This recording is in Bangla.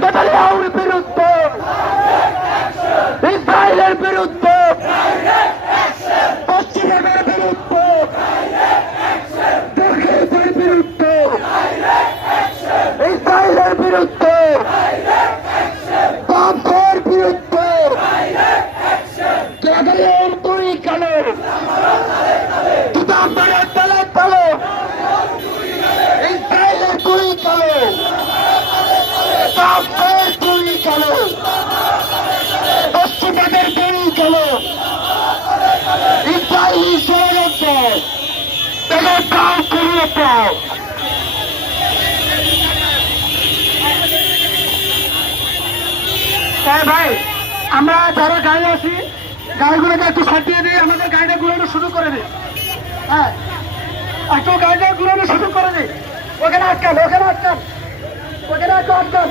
নেতানিয়াহুর বিরুদ্ধে, ইসরায়েলের বিরুদ্ধে, পশ্চিমের বিরুদ্ধে, তুর্কির বিরুদ্ধে, ইসরায়েলের বিরুদ্ধে, বাপের বিরুদ্ধে, নেতানিয়াহুর দুই কালে কিতাব মেরে তলে তলে, ইসরায়েলের দুই কালে, বাপের দুই কালে, পশ্চিমাদের দুই কালে, ইসরায়েলি ষড়যন্ত্র তাদের কাজ করিয়ে দাও। ভাই, আমরা যারা গাড়ি আছি গাড়িগুলোকে একটু সাজিয়ে দিই, আমাদের গাড়িটা ঘুরানো শুরু করে দিই। হ্যাঁ, একটু গাড়িটা ঘুরানো শুরু করে দিই। ওখানে আটকান, ওখানে আটকান, ওখানে একটু আটকান।